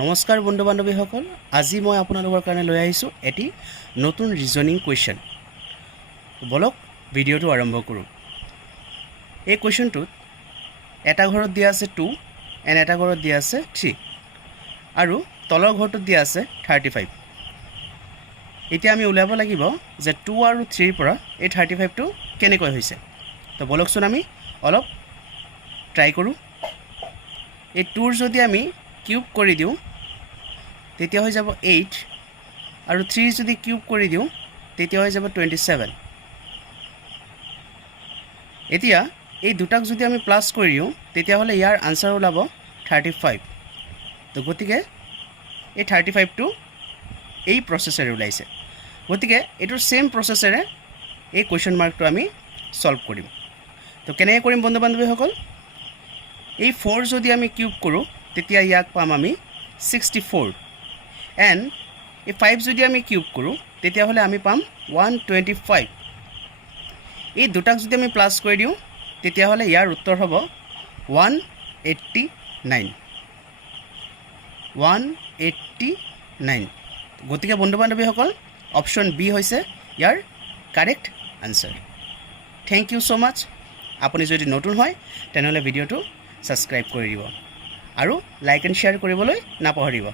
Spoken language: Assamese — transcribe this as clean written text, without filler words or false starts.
নমস্কাৰ বন্ধু বান্ধৱীসকল, আজি মই আপোনালোকৰ কাৰণে লৈ আহিছোঁ এটি নতুন ৰিজনিং কুৱেশ্যন। বলক ভিডিঅ'টো আৰম্ভ কৰোঁ। এই কুৱেশ্যনটোত এটা ঘৰত দিয়া আছে 2 এণ্ড এটা ঘৰত দিয়া আছে 3 আৰু তলৰ ঘৰটোত দিয়া আছে 35। এতিয়া আমি উলিয়াব লাগিব যে 2 আৰু 3ৰ পৰা এই 35টো কেনেকৈ হৈছে। তো বলকচোন আমি অলপ ট্ৰাই কৰোঁ। এই 2ৰ যদি আমি কিউব কৰি দিওঁ তেতিয়া হৈ যাব 8 আৰু 3 যদি কিউব কৰি দিওঁ তেতিয়া হৈ যাব 27। এতিয়া এই দুটাক যদি আমি প্লাছ কৰি দিওঁ তেতিয়াহ'লে ইয়াৰ আনচাৰ ওলাব 35। তো গতিকে এই 35টো এই প্ৰচেছেৰে ওলাইছে। গতিকে এইটোৰ ছেম প্ৰচেছেৰে এই কুৱেশ্যন মাৰ্কটো আমি ছল্ভ কৰিম। তো কেনেকৈ কৰিম বন্ধু বান্ধৱীসকল, এই 4 যদি আমি কিউব কৰোঁ তেতিয়া ইয়াক পাম আমি 64 এণ্ড এই 5 যদি আমি কিউব কৰোঁ তেতিয়াহ'লে আমি পাম 125। এই দুটাক যদি আমি প্লাছ কৰি দিওঁ তেতিয়াহ'লে ইয়াৰ উত্তৰ হ'ব 189। গতিকে বন্ধু বান্ধৱীসকল অপশ্যন বি হৈছে ইয়াৰ correct answer. Thank you so' much. আপুনি যদি নতুন হয় তেনেহ'লে ভিডিঅ'টো ছাবস্ক্ৰাইব কৰি দিব আৰু লাইক এণ্ড শ্বেয়াৰ কৰিবলৈ নাপাহৰিব।